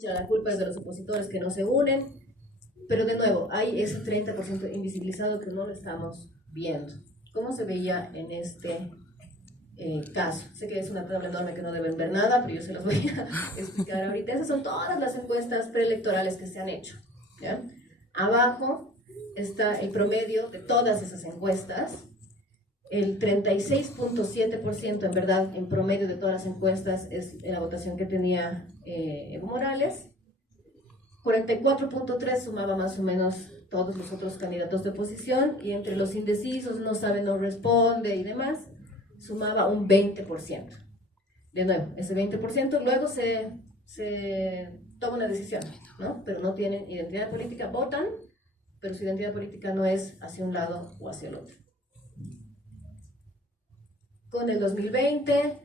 ya la culpa es de los opositores que no se unen, pero de nuevo, hay ese 30% invisibilizado que no lo estamos viendo. ¿Cómo se veía en este caso? Sé que es una tabla enorme que no deben ver nada, pero yo se los voy a explicar ahorita. Esas son todas las encuestas preelectorales que se han hecho, ¿ya? Abajo está el promedio de todas esas encuestas. El 36.7% en verdad, en promedio de todas las encuestas, es la votación que tenía Evo Morales. 44.3 sumaba más o menos todos los otros candidatos de oposición, y entre los indecisos, no sabe, no responde y demás, sumaba un 20%. De nuevo, ese 20% luego se toma una decisión, ¿no? Pero no tienen identidad política, votan, pero su identidad política no es hacia un lado o hacia el otro. Con el 2020,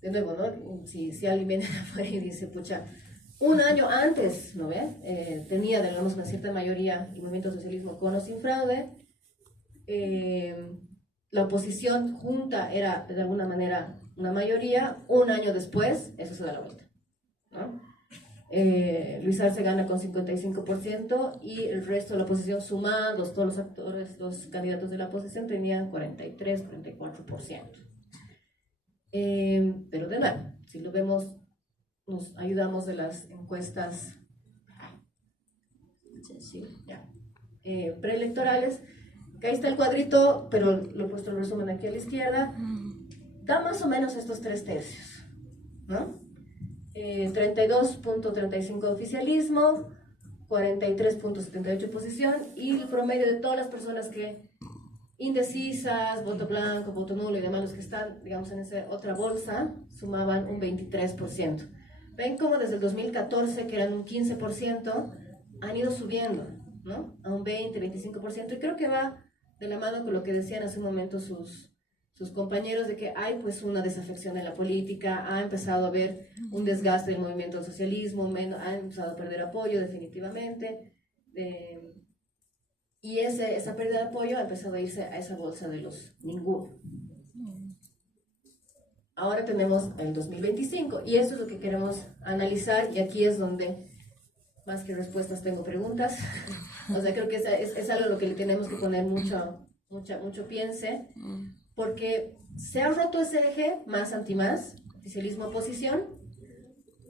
de nuevo, ¿no? Si alguien viene de afuera y dice, pucha, un año antes, ¿no ve? Tenía, digamos, una cierta mayoría el movimiento socialismo con o sin fraude. La oposición junta era, de alguna manera, una mayoría. Un año después, eso se da la vuelta, ¿no? Luis Arce gana con 55% y el resto de la oposición, sumados todos los actores, los candidatos de la oposición, tenían 43-44%. Pero de nuevo, si lo vemos, nos ayudamos de las encuestas preelectorales, que ahí está el cuadrito, pero lo he puesto en resumen aquí a la izquierda. Da más o menos estos 3/3, ¿no? 32.35 oficialismo, 43.78 oposición, y el promedio de todas las personas que indecisas, voto blanco, voto nulo y demás, los que están, digamos, en esa otra bolsa, sumaban un 23%. Ven cómo desde el 2014, que eran un 15%, han ido subiendo, ¿no? A un 20, 25%, y creo que va de la mano con lo que decían hace un momento sus compañeros, de que hay pues una desafección en la política, ha empezado a haber un desgaste del movimiento del socialismo, ha empezado a perder apoyo definitivamente, y esa pérdida de apoyo ha empezado a irse a esa bolsa de los ninguno. Ahora tenemos el 2025, y eso es lo que queremos analizar, y aquí es donde, más que respuestas, tengo preguntas. O sea, creo que es algo a lo que le tenemos que poner mucho piense, porque se ha roto ese eje más anti-más, oficialismo-oposición.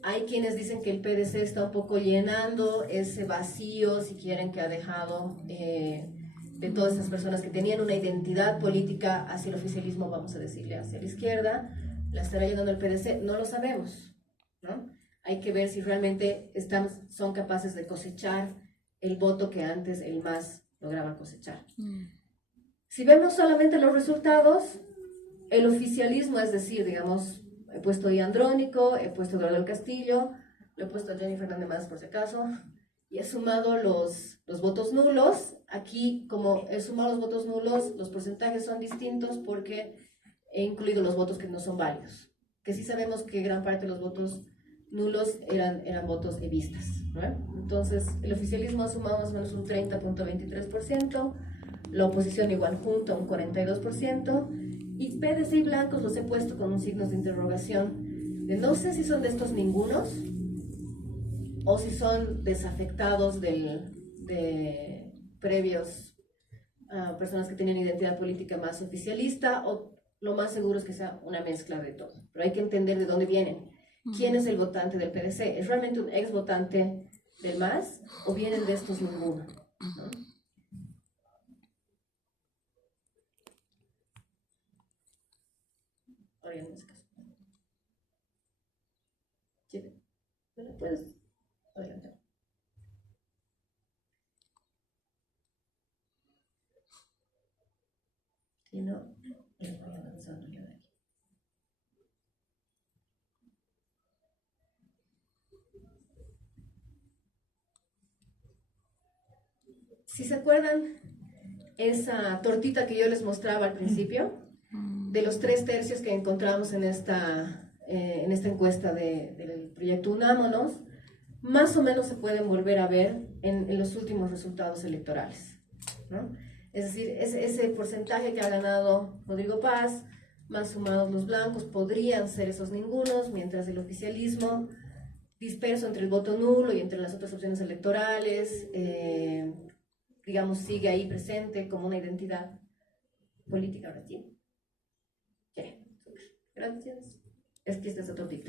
Hay quienes dicen que el PDC está un poco llenando ese vacío, si quieren, que ha dejado de todas esas personas que tenían una identidad política hacia el oficialismo, vamos a decirle, hacia la izquierda. ¿La estará llenando el PDC? No lo sabemos, ¿no? Hay que ver si realmente son capaces de cosechar el voto que antes el MAS lograba cosechar. Si vemos solamente los resultados, el oficialismo, es decir, digamos, he puesto ahí a Andrónico, he puesto a Eduardo del Castillo, le he puesto a Jenny Fernández más por si acaso, y he sumado los votos nulos. Aquí, como he sumado los votos nulos, los porcentajes son distintos porque he incluido los votos que no son válidos, que sí sabemos que gran parte de los votos nulos eran votos evistas, ¿no? Entonces, el oficialismo ha sumado más o menos un 30.23%, la oposición igual junta un 42%, y PDC y blancos los he puesto con un signo de interrogación, de no sé si son de estos ningunos, o si son desafectados de previos personas que tenían identidad política más oficialista, o lo más seguro es que sea una mezcla de todo. Pero hay que entender de dónde vienen. ¿Quién es el votante del PDC? ¿Es realmente un ex votante del MAS o vienen de estos ninguno, ¿no? Ahora ya no es caso. ¿Sí? ¿No puedes adelantar? Si no, les voy avanzando yo de aquí. Si se acuerdan, esa tortita que yo les mostraba al principio, de los 3/3 que encontramos en esta encuesta del proyecto Unámonos, más o menos se pueden volver a ver en los últimos resultados electorales, ¿no? Es decir, ese porcentaje que ha ganado Rodrigo Paz, más sumados los blancos, podrían ser esos ningunos, mientras el oficialismo disperso entre el voto nulo y entre las otras opciones electorales, digamos, sigue ahí presente como una identidad política. Ahora sí. Gracias. Es que este es otro tic.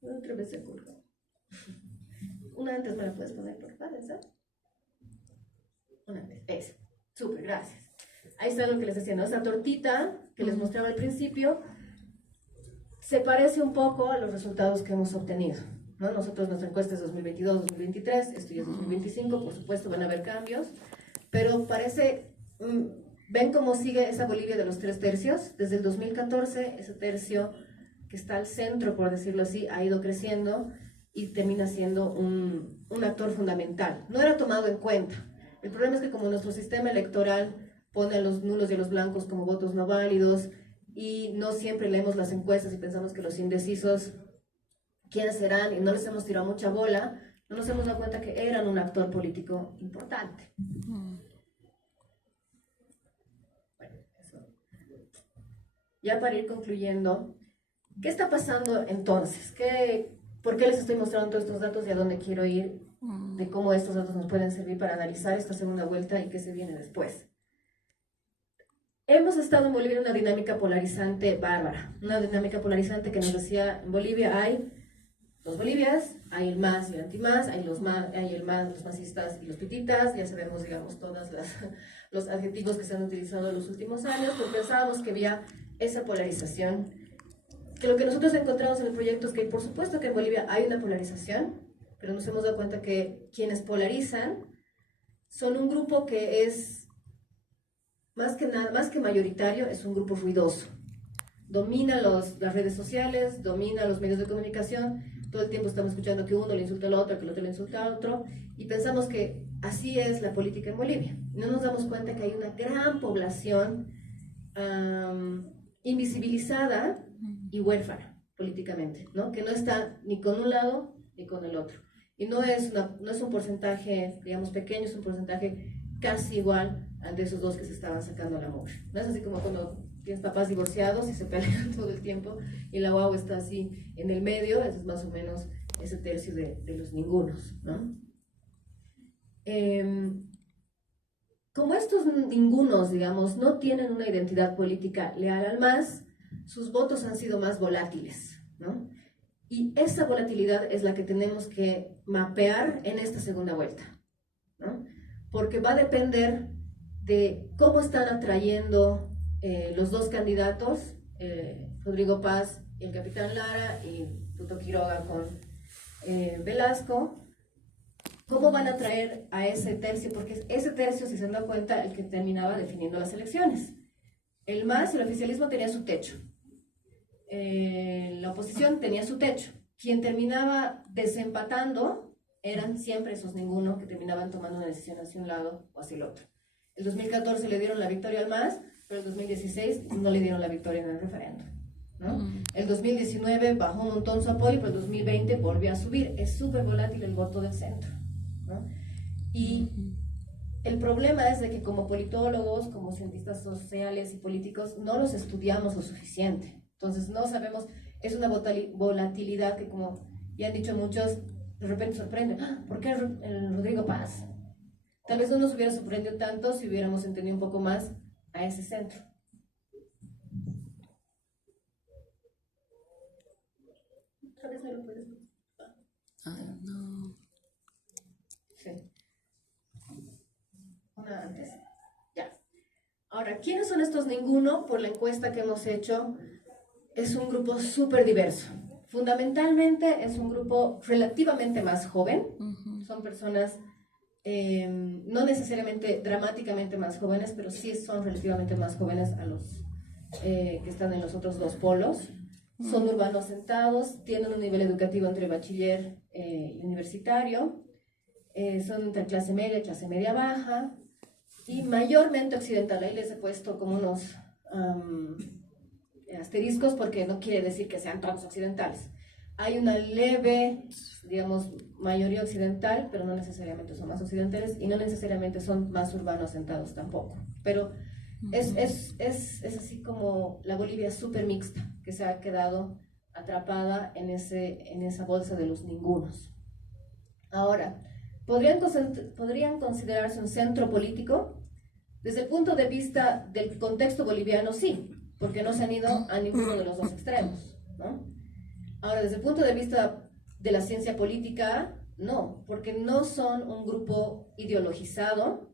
Otra vez se colgó. Una antes me la puedes poner, por favor, ¿esa? Una antes, esa. Súper, gracias. Ahí está lo que les decía, ¿no? Esta tortita que les mostraba al principio se parece un poco a los resultados que hemos obtenido, ¿no? Nosotros, nuestra encuesta es 2022, 2023, esto ya es 2025, por supuesto van a haber cambios, pero parece, ven cómo sigue esa Bolivia de los 3/3, desde el 2014, ese tercio que está al centro, por decirlo así, ha ido creciendo y termina siendo un actor fundamental. No era tomado en cuenta. El problema es que como nuestro sistema electoral pone a los nulos y a los blancos como votos no válidos y no siempre leemos las encuestas y pensamos que los indecisos, ¿quiénes serán? Y no les hemos tirado mucha bola, no nos hemos dado cuenta que eran un actor político importante. Bueno, eso. Ya para ir concluyendo, ¿qué está pasando entonces? ¿Por qué les estoy mostrando todos estos datos y a dónde quiero ir? De cómo estos datos nos pueden servir para analizar esta segunda vuelta y qué se viene después. Hemos estado en Bolivia en una dinámica polarizante bárbara, una dinámica polarizante que nos decía, en Bolivia hay dos Bolivias, hay el MAS y el anti-MAS, hay el MAS, los masistas y los pititas, ya sabemos, digamos, todos los adjetivos que se han utilizado en los últimos años, porque pensábamos que había esa polarización, que lo que nosotros encontramos en el proyecto es que por supuesto que en Bolivia hay una polarización, pero nos hemos dado cuenta que quienes polarizan son un grupo que es más que mayoritario, es un grupo ruidoso. Domina las redes sociales, domina los medios de comunicación, todo el tiempo estamos escuchando que uno le insulta al otro, que el otro le insulta al otro, y pensamos que así es la política en Bolivia. No nos damos cuenta que hay una gran población invisibilizada y huérfana políticamente, ¿no? Que no está ni con un lado ni con el otro. Y no es un porcentaje, digamos, pequeño, es un porcentaje casi igual al de esos dos que se estaban sacando la mugre. No es así como cuando tienes papás divorciados y se pelean todo el tiempo y la guagua está así en el medio, eso es más o menos ese tercio de los ningunos, ¿no? Como estos ningunos, digamos, no tienen una identidad política leal al MAS, sus votos han sido más volátiles, ¿no? Y esa volatilidad es la que tenemos que mapear en esta segunda vuelta, ¿no? Porque va a depender de cómo están atrayendo los dos candidatos, Rodrigo Paz y el Capitán Lara, y Tuto Quiroga con Velasco, cómo van a atraer a ese tercio, porque ese tercio, si se dan cuenta, el que terminaba definiendo las elecciones. El MAS y el oficialismo tenían su techo. La oposición tenía su techo. Quien terminaba desempatando eran siempre esos ninguno que terminaban tomando una decisión hacia un lado o hacia el otro. El 2014 le dieron la victoria al MAS, pero el 2016 no le dieron la victoria en el referéndum, ¿no? El 2019 bajó un montón su apoyo, pero el 2020 volvió a subir. Es súper volátil el voto del centro, ¿no? Y el problema es de que como politólogos, como cientistas sociales y políticos, no los estudiamos lo suficiente. Entonces no sabemos, es una volatilidad que, como ya han dicho muchos, de repente sorprende. ¿Por qué el Rodrigo Paz? Tal vez no nos hubiera sorprendido tanto si hubiéramos entendido un poco más a ese centro. ¿Otra vez me lo puedes? No. Sí. Una antes. Ya. Ahora, ¿quiénes son estos ninguno? Por la encuesta que hemos hecho, es un grupo súper diverso. Fundamentalmente es un grupo relativamente más joven. Son personas no necesariamente dramáticamente más jóvenes, pero sí son relativamente más jóvenes a los que están en los otros dos polos. Son urbanos asentados, tienen un nivel educativo entre bachiller y universitario, son entre clase media baja y mayormente occidental. Ahí les he puesto como unos asteriscos porque no quiere decir que sean todos occidentales. Hay una leve, digamos, mayoría occidental, pero no necesariamente son más occidentales y no necesariamente son más urbanos asentados tampoco. Pero Es así como la Bolivia súper mixta, que se ha quedado atrapada en esa bolsa de los ningunos. Ahora, ¿podrían considerarse un centro político? Desde el punto de vista del contexto boliviano, sí, porque no se han ido a ninguno de los dos extremos, ¿no? Ahora, desde el punto de vista de la ciencia política, no, porque no son un grupo ideologizado,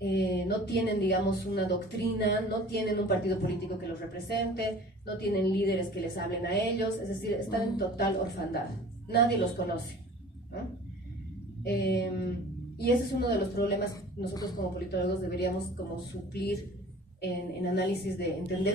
no tienen, digamos, una doctrina, no tienen un partido político que los represente, no tienen líderes que les hablen a ellos, es decir, están en total orfandad, nadie los conoce, ¿no? Y ese es uno de los problemas que nosotros como politólogos deberíamos como suplir en análisis de entender